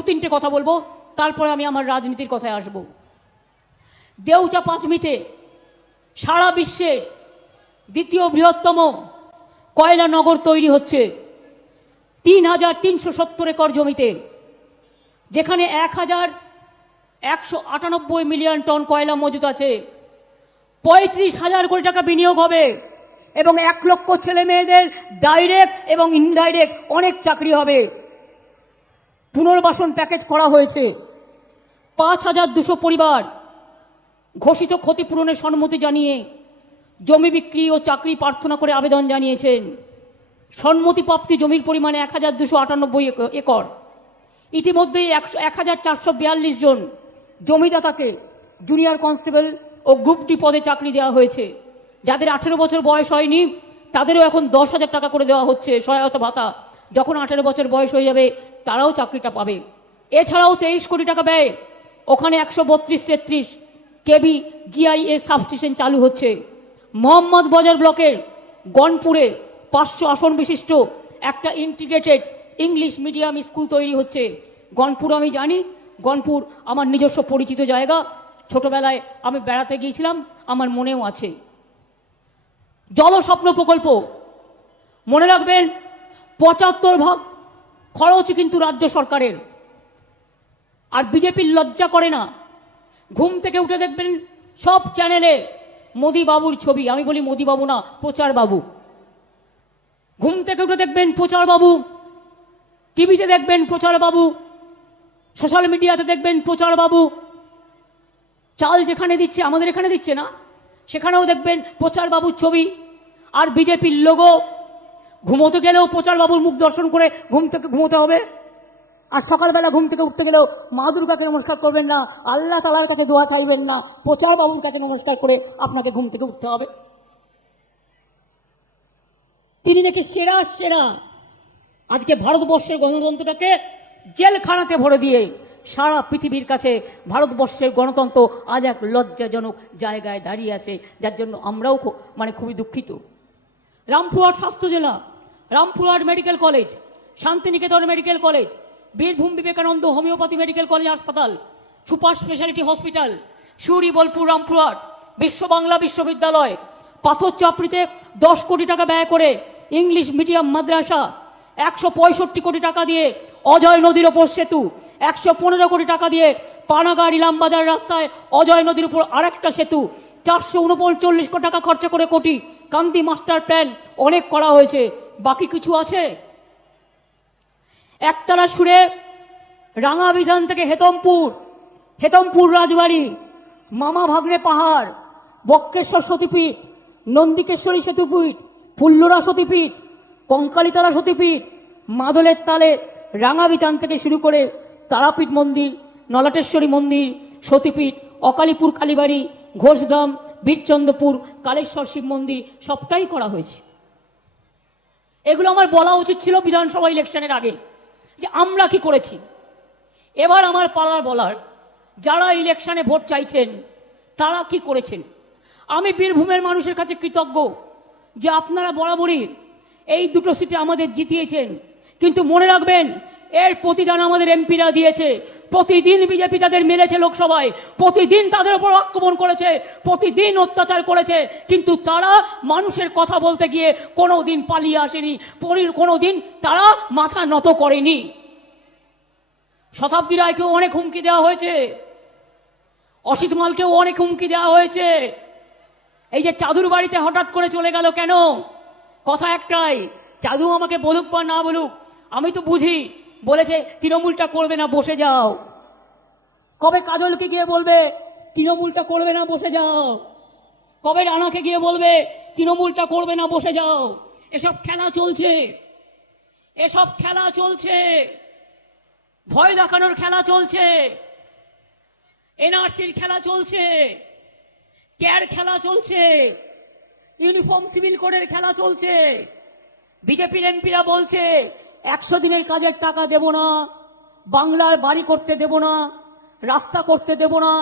দু তিনটে কথা বলব, তারপরে আমি আমার রাজনীতির কথায় আসব। দেউচা পাঁচমিতে সারা বিশ্বে দ্বিতীয় বৃহত্তম কয়লা নগর তৈরি হচ্ছে তিন হাজার তিনশো সত্তর একর জমিতে, যেখানে এক হাজার একশো আটানব্বই মিলিয়ন টন কয়লা মজুদ আছে। পঁয়ত্রিশ হাজার কোটি টাকা বিনিয়োগ হবে এবং এক লক্ষ ছেলে মেয়েদের ডাইরেক্ট এবং ইনডাইরেক্ট অনেক চাকরি হবে। পুনর্বাসন প্যাকেজ করা হয়েছে। পাঁচ হাজার দুশো পরিবার ঘোষিত ক্ষতিপূরণের সম্মতি জানিয়ে জমি বিক্রি ও চাকরি প্রার্থনা করে আবেদন জানিয়েছেন। সম্মতিপ্রাপ্তি জমির পরিমাণে এক হাজার দুশো আটানব্বই এক- একর। ইতিমধ্যেই একশো এক হাজার চারশো বিয়াল্লিশ জন জমিদাতাকে জুনিয়র কনস্টেবল ও গ্রুপ ডি পদে চাকরি দেওয়া হয়েছে। যাদের আঠেরো বছর বয়স হয়নি, তাদেরও এখন দশ হাজার টাকা করে দেওয়া হচ্ছে সহায়তা ভাতা। যখন আঠেরো বছর বয়স হয়ে যাবে, তারাও চাকরিটা পাবে। এছাড়াও তেইশ কোটি টাকা ব্যয়, ওখানে একশো বত্রিশ তেত্রিশ কেবি জিআইএস সাবস্টেশন চালু হচ্ছে। মোহাম্মদ বাজার ব্লকের গনপুরে পাঁচশো আসন বিশিষ্ট একটা ইন্টিগ্রেটেড ইংলিশ মিডিয়াম স্কুল তৈরি হচ্ছে। গনপুর আমি জানি, গনপুর আমার নিজস্ব পরিচিত জায়গা। ছোটবেলায় আমি বেড়াতে গিয়েছিলাম, আমার মনেও আছে। জলস্বপ্ন প্রকল্প, মনে রাখবেন পঁচাত্তর ভাগ খরচ কিন্তু রাজ্য সরকারের। আর বিজেপির লজ্জা করে না। ঘুম থেকে উঠে দেখবেন সব চ্যানেলে মোদি বাবুর ছবি। আমি বলি মোদি বাবু না প্রচার বাবু ঘুম থেকে উঠে দেখবেন প্রচার বাবু টিভিতে দেখবেন প্রচার বাবু সোশ্যাল মিডিয়াতে দেখবেন প্রচার বাবু চাল যেখানে দিচ্ছে, আমাদের এখানে দিচ্ছে না। সেখানেও দেখবেন প্রচার বাবুর ছবি। আর বিজেপির লোগো ঘুমোতে গেলেও প্রচার বাবুর মুখ দর্শন করে ঘুম থেকে ঘুমোতে হবে। আর সকালবেলা ঘুম থেকে উঠতে গেলেও মা দুর্গাকে নমস্কার করবেন না, আল্লাহ তালার কাছে দোয়া চাইবেন না প্রচার বাবুর কাছে নমস্কার করে আপনাকে ঘুম থেকে উঠতে হবে। তিনি নাকি সেরা সেরা। আজকে ভারতবর্ষের গণতন্ত্রটাকে জেলখানাতে ভরে দিয়ে সারা পৃথিবীর কাছে ভারতবর্ষের গণতন্ত্র আজ এক লজ্জাজনক জায়গায় দাঁড়িয়ে আছে, যার জন্য আমরাও মানে খুবই দুঃখিত। রামপুরহাট স্বাস্থ্য জেলা Rampurhat medical college, Shantiniketan medical college, Birbhum Vivekananda homeopathy medical college হাসপাতাল, super speciality hospital Suri Bolpur, Rampurhat, Biswa Bangla Biswabidyalay. পাথর চাপড়িতে দশ কোটি টাকা ব্যয় করে ইংলিশ মিডিয়াম মাদ্রাসা, একশো পঁয়ষট্টি কোটি টাকা দিয়ে অজয় নদীর ওপর সেতু, একশো পনেরো কোটি টাকা দিয়ে পানাগাড় ইলামবাজার রাস্তায় অজয় নদীর উপর আরেকটা সেতু, চারশো উনপঞ্চল্লিশ কোটি টাকা খরচা করে কোটি কান্তি মাস্টার প্ল্যান অনেক করা হয়েছে। বাকি কিছু আছে? একতারা সুরে রাঙা বিধান থেকে হেতমপুর হেতমপুর রাজবাড়ি, মামা ভাগ্নে পাহাড়, বক্রেশ্বর সতীপীঠ, নন্দিকেশ্বরী সেতুপীঠ, ফুল্লরা সতীপীঠ, কঙ্কালীতলা সতীপীঠ, মাদলের তালে রাঙা বিধান থেকে শুরু করে তারাপীঠ মন্দির, নলাটেশ্বরী মন্দির, সতীপীঠ, অকালীপুর কালীবাড়ি, ঘোষগ্রাম, বীরচন্দ্রপুর, কালেশ্বর শিব মন্দির সবটাই করা হয়েছে। এগুলো আমার বলা উচিত ছিল বিধানসভা ইলেকশনের আগে, যে আমরা কি করেছি। এবার আমার পালার বলার, যারা ইলেকশনে ভোট চাইছেন, তারা কি করেছেন? আমি বীরভূমের মানুষের কাছে কৃতজ্ঞ যে আপনারা বরাবরই এই দুটো সিটে আমাদের জিতিয়েছেন। কিন্তু মনে রাখবেন, এর প্রতিদান আমাদের এমপিরা দিয়েছে। প্রতিদিন বিজেপি তাদের মেরেছে লোকসভায়, প্রতিদিন তাদের উপর আক্রমণ করেছে, প্রতিদিন অত্যাচার করেছে, কিন্তু তারা মানুষের কথা বলতে গিয়ে কোনো দিন পালিয়ে আসেনি কোনো দিন তারা মাথা নত করেনি। শতাব্দী রায়কেও অনেক হুমকি দেওয়া হয়েছে। অসিত মালকেও অনেক হুমকি দেওয়া হয়েছে। এই যে চাদুর বাড়িতে হঠাৎ করে চলে গেল কেন? কথা একটাই, চাদু আমাকে বলুক বা না বলুক, আমি তো বুঝি বলেছে, তৃণমূলটা করবে না, বসে যাও। কবে কাজলকে গিয়ে বলবে, তৃণমূলটা করবে না, বসে যাও? কবে রানাকে গিয়ে বলবে, তৃণমূলটা করবে না, বসে যাও? এসব খেলা চলছে। এসব খেলা চলছে। ভয় দেখানোর খেলা চলছে। এনআরসির খেলা চলছে। ক্যার খেলা চলছে। ইউনিফর্ম সিভিল কোডের খেলা চলছে। বিজেপির এমপিরা বলছে একশো দিনের কাজের টাকা দেব না, বাংলার বাড়ি করতে দেব না, রাস্তা করতে দেব না।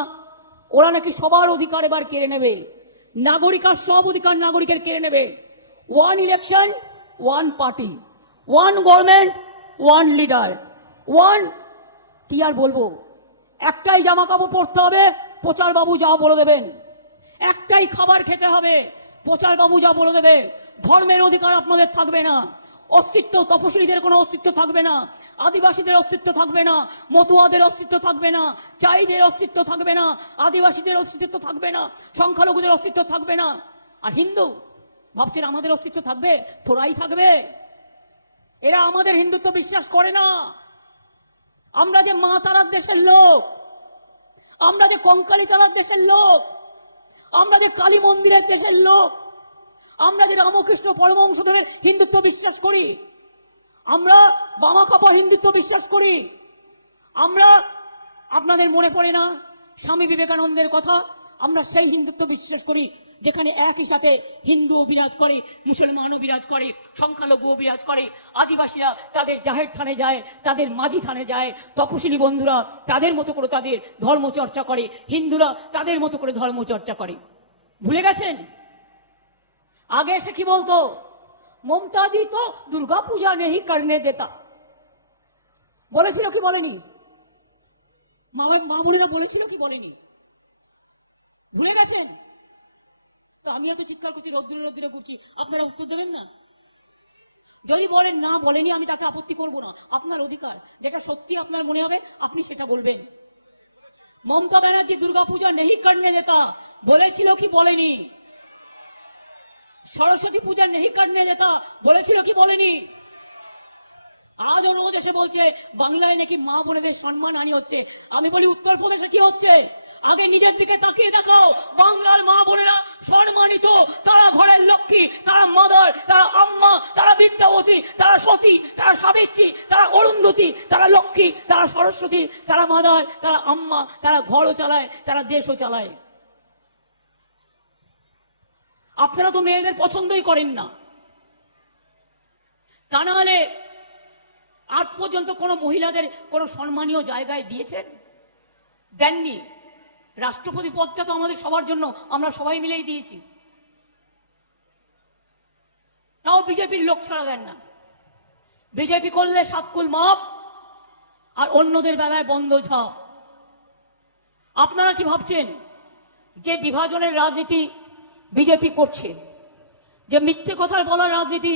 ওরা নাকি সবার অধিকার এবার কেড়ে নেবে। নাগরিকার সব অধিকার নাগরিকের কেড়ে নেবে। One election one party one government one leader one কি আর বলব? একটাই জামা কাপড় পরতে হবে প্রচার বাবু যা বলে দেবেন। একটাই খাবার খেতে হবে প্রচার বাবু যা বলে দেবে। ধর্মের অধিকার আপনাদের থাকবে না। অস্তিত্ব তপশিলীদের কোনো অস্তিত্ব থাকবে না, আদিবাসীদের অস্তিত্ব থাকবে না, মতুয়াদের অস্তিত্ব থাকবে না, চাইদের অস্তিত্ব থাকবে না, আদিবাসীদের অস্তিত্ব থাকবে না, সংখ্যালঘুদের অস্তিত্ব থাকবে না। আর হিন্দু, ভাবছেন আমাদের অস্তিত্ব থাকবে? তোরাই থাকবে। এরা আমাদের হিন্দুত্ব বিশ্বাস করে না। আমরা যে মা তারার দেশের লোক, আমরা যে কঙ্কালী তারার দেশের লোক, আমরা যে কালী মন্দিরের দেশের লোক আমরা যে রামকৃষ্ণ পরমংশ ধরে হিন্দুত্ব বিশ্বাস করি, আমরা বামা কাপড় হিন্দুত্ব বিশ্বাস করি, আমরা আপনাদের মনে পড়ে না স্বামী বিবেকানন্দের কথা, আমরা সেই হিন্দুত্ব বিশ্বাস করি, যেখানে একই সাথে হিন্দুও বিরাজ করে, মুসলমানও বিরাজ করে, সংখ্যালঘুও বিরাজ করে, আদিবাসীরা তাদের জাহের থানে যায়, তাদের মাঝি থানে যায়, তপশিলি বন্ধুরা তাদের মতো করে তাদের ধর্ম চর্চা করে, হিন্দুরা তাদের মতো করে ধর্ম চর্চা করে। ভুলে গেছেন? আগে এসে কি বলতো মমতা দি তো দুর্গা পূজা নেই করনে দেতা বলেছিল কি বলেনি মা বোনেরা বলেছিল কি বলেনি ভুলে গেছেন তো আমি এত চিৎকার করছি রোদ্দুরে রোদ্দুরে করছি আপনারা উত্তর দেবেন না যদি বলেন না বলেনি আমি তাকে আপত্তি করব না আপনার অধিকার যেটা সত্যি আপনার মনে হবে আপনি সেটা বলবেন মমতা ব্যানার্জি দুর্গাপূজা নেই করনে দেতা বলেছিল কি বলেনি সরস্বতী পূজা নেই করনে দেতা বলেছিল কি বলেনি? আজও রোজ এসে বলছে, বাংলায় নাকি মা বোনেদের সম্মান হানি হচ্ছে। আমি বলি, উত্তরপ্রদেশে কি হচ্ছে? আগে নিজের দিকে তাকিয়ে দেখাও, বাংলার মা বোনেরা সম্মানিত, তারা ঘরের লক্ষ্মী, তারা মাদার, তারা আম্মা, তারা বিদ্যাবতী, তারা সতী, তারা সাবিত্রী, তারা অরুন্ধতী, তারা লক্ষ্মী, তারা সরস্বতী, তারা মাদার, তারা আম্মা, তারা ঘরও চালায়, তারা দেশও চালায়। আপনারা তো মেয়েদের পছন্দই করেন না। তা না হলে আজ পর্যন্ত কোনো মহিলাদের কোনো সম্মানীয় জায়গায় দিয়েছেন? দেননি। রাষ্ট্রপতি পদটা তো আমাদের সবার জন্য আমরা সবাই মিলেই দিয়েছি। তাও বিজেপির লোক ছাড়া দেন না। বিজেপি করলে সাতকুল মাপ, আর অন্যদের বেলায় বন্ধ ঝাপ। আপনারা কি ভাবছেন যে বিভাজনের রাজনীতি বিজেপি করছে। যে মিথ্যে কথার বলার রাজনীতি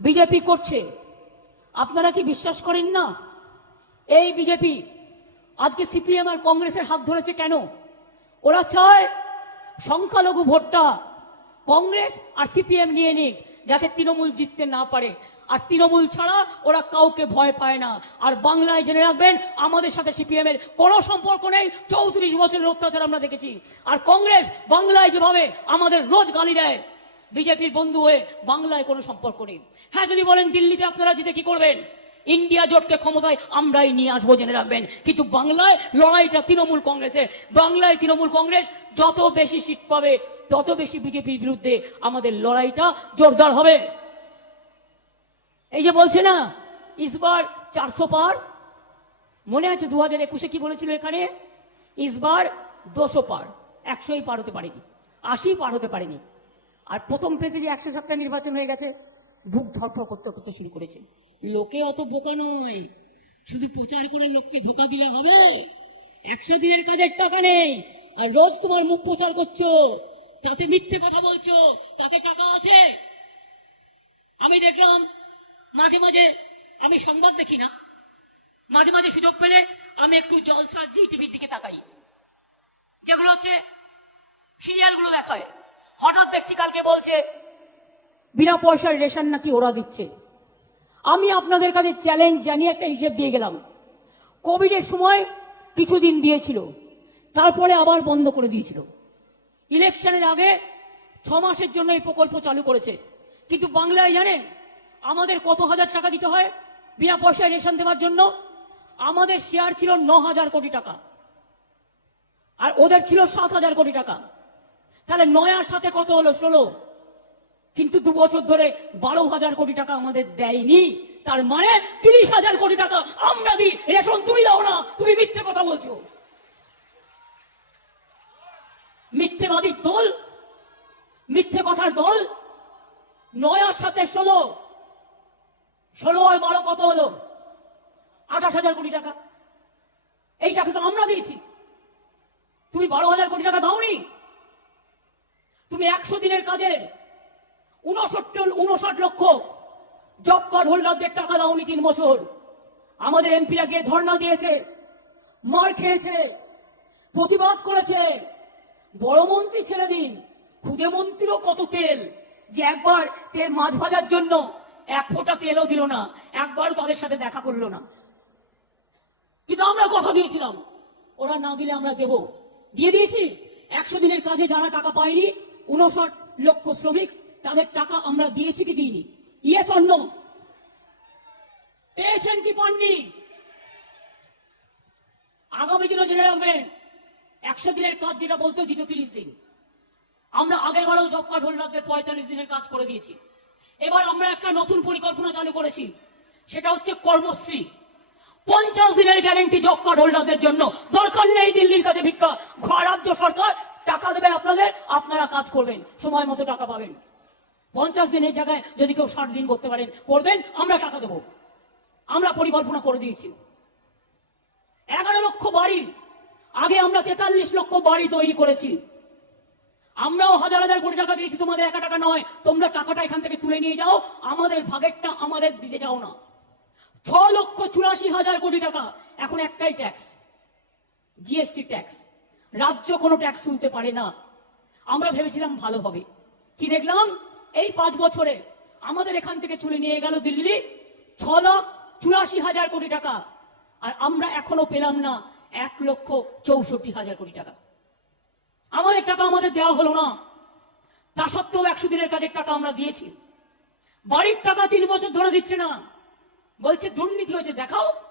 বিজেপি করছে, আপনারা কি বিশ্বাস করেন না? এই বিজেপি আজকে সিপিএম আর কংগ্রেসের হাত ধরেছে কেন? ওরা চায় সংখ্যালঘু ভোটটা কংগ্রেস আর সিপিএম নিয়ে নিক। যাতে তৃণমূল জিততে না পারে। আর তৃণমূল ছাড়া ওরা কাউকে ভয় পায় না। আর বাংলায় জেনে রাখবেন, আমাদের সাথে সিপিএম এর কোনো সম্পর্ক নেই। চৌত্রিশ বছরের অত্যাচার আমরা দেখেছি। আর কংগ্রেস বাংলায় যেভাবে আমাদের রোজ গালি দেয়, বিজেপির বন্ধু হয়ে বাংলায় কোনো সম্পর্ক নেই। হ্যাঁ যদি বলেন দিল্লিতে আপনারা জিতে কি করবেন? ইন্ডিয়া জোটকে ক্ষমতায় আমরাই নিয়ে আসব জেনে রাখবেন। কিন্তু বাংলায় লড়াইটা তৃণমূল কংগ্রেসের। বাংলায় তৃণমূল কংগ্রেস যত বেশি সিট পাবে, তত বেশি বিজেপির বিরুদ্ধে আমাদের লড়াইটা জোরদার হবে। এই যে বলছে না, ইসবার চারশো পার? মনে আছে দু হাজার একুশে কি বলেছিল এখানে? ইসবার দুশো পার। একশোই পার হতে পারেনি। আশি পার হতে পারেনি। আর প্রথম পেজে যে একশো সাতটা নির্বাচন হয়ে গেছে বুক ধরফর করতে করতে শুরু করেছে। লোকে অত বোকা নয়। শুধু প্রচার করে লোককে ধোকা দিলে হবে। একশো দিনের কাজের টাকা নেই, আর রোজ তোমার মুখ প্রচার করছ। তাতে মিথ্যে কথা বলছো, তাতে টাকা আছে। আমি দেখলাম, মাঝে মাঝে আমি সংবাদ দেখি না। মাঝে মাঝে সুযোগ পেলে আমি একটু জলসা জি টিভির দিকে তাকাই। যেগুলো হচ্ছে সিরিয়ালগুলো দেখায়। হঠাৎ দেখছি কালকে বলছে বিনা পয়সার রেশন নাকি ওরা দিচ্ছে? আমি আপনাদের কাছে চ্যালেঞ্জ জানিয়ে একটা হিসেব দিয়ে গেলাম। কোভিডের সময় কিছুদিন দিয়েছিল, তারপরে আবার বন্ধ করে দিয়েছিল। ইলেকশনের আগে ছ মাসের জন্য এই প্রকল্প চালু করেছে। কিন্তু বাংলায় জানেন, আমাদের কত হাজার টাকা দিতে হয় বিনা পয়সায় রেশন দেওয়ার জন্য? আমাদের শেয়ার ছিল ন হাজার কোটি টাকা। আর ওদের ছিল সাত হাজার কোটি টাকা। তাহলে নয়ার সাথে কত হলো? ষোলো। কিন্তু দু বছর ধরে বারো হাজার কোটি টাকা আমাদের দেয়নি। তার মানে তিরিশ হাজার কোটি টাকা আমরা দিই। রেশন তুমি দাও না, তুমি মিথ্যে কথা বলছো। মিথ্যেবাদীর দল, মিথ্যে কথার দল, নয়ার সাথে ষোলো ষোলো আর বারো কত হলো? আঠাশ হাজার কোটি টাকা। এই টাকা তো আমরা দিয়েছি। তুমি বারো হাজার কোটি টাকা দাওনি। তুমি একশো দিনের কাজের উনষট্টি উনষাট লক্ষ জব কার্ড হোল্ডারদের টাকা দাওনি তিন বছর। আমাদের এমপিরা গিয়ে ধর্ণা দিয়েছে, মার খেয়েছে, প্রতিবাদ করেছে। বড় মন্ত্রী ছেড়ে দিন, খুদে মন্ত্রীরও কত তেল যে একবার তেল মাছ ভাজার জন্য এক ফোঁটা তেলও দিল না, একবারও তাদের সাথে দেখা করল না। কিন্তু আমরা কথা দিয়েছিলাম, ওরা না দিলে আমরা দেব। দিয়ে দিয়েছি, একশো দিনের কাজে যারা টাকা পায়নি, উনষাট লক্ষ শ্রমিক তাদের টাকা আমরা দিয়েছি কি দিইনি? ইয়েস অন্য পেয়েছেন কি পাননি? আগামী দিনও জেনে রাখবেন, একশো দিনের কাজ যেটা বলতে দিত তিরিশ দিন। আমরা আগের বারেও জব কার্ড হোল্ডারদের পঁয়তাল্লিশ দিনের কাজ করে দিয়েছি। এবার আমরা একটা নতুন পরিকল্পনা চালু করেছি, সেটা হচ্ছে কর্মশ্রী। পঞ্চাশ দিনের গ্যারেন্টি জব কার্ড হোল্ডারদের জন্য। দরকার নেই দিল্লির কাছে ভিক্ষা। রাজ্য সরকার টাকা দেবে আপনাদের, আপনারা কাজ করবেন, সময় মতো টাকা পাবেন। পঞ্চাশ দিনের জায়গায় যদি কেউ ষাট দিন করতে পারেন, করবেন, আমরা টাকা দেবো। আমরা পরিকল্পনা করে দিয়েছি। এগারো লক্ষ বাড়ি, আগে আমরা তেতাল্লিশ লক্ষ বাড়ি তৈরি করেছি। আমরাও হাজার হাজার কোটি টাকা দিয়েছি, তোমাদের একা টাকা নয়। তোমরা টাকাটা এখান থেকে তুলে নিয়ে যাও, আমাদের ভাগেরটা আমাদের দিতে যাও না। ছ লক্ষ চুরাশি হাজার কোটি টাকা, এখন একটাই ট্যাক্স জিএসটি ট্যাক্স রাজ্য কোনো ট্যাক্স তুলতে পারে না। আমরা ভেবেছিলাম ভালো হবে। কি দেখলাম? এই পাঁচ বছরে আমাদের এখান থেকে তুলে নিয়ে গেল দিল্লি ছ লাখ চুরাশি হাজার কোটি টাকা। আর আমরা এখনও পেলাম না এক লক্ষ চৌষট্টি হাজার কোটি টাকা। আমাদের টাকা আমাদের দেওয়া হলো না। তা সত্ত্বেও একশো দিনের কাজের টাকা আমরা দিয়েছি। বাড়ির টাকা তিন বছর ধরে দিচ্ছে না। বলছে দুর্নীতি হয়েছে, দেখাও।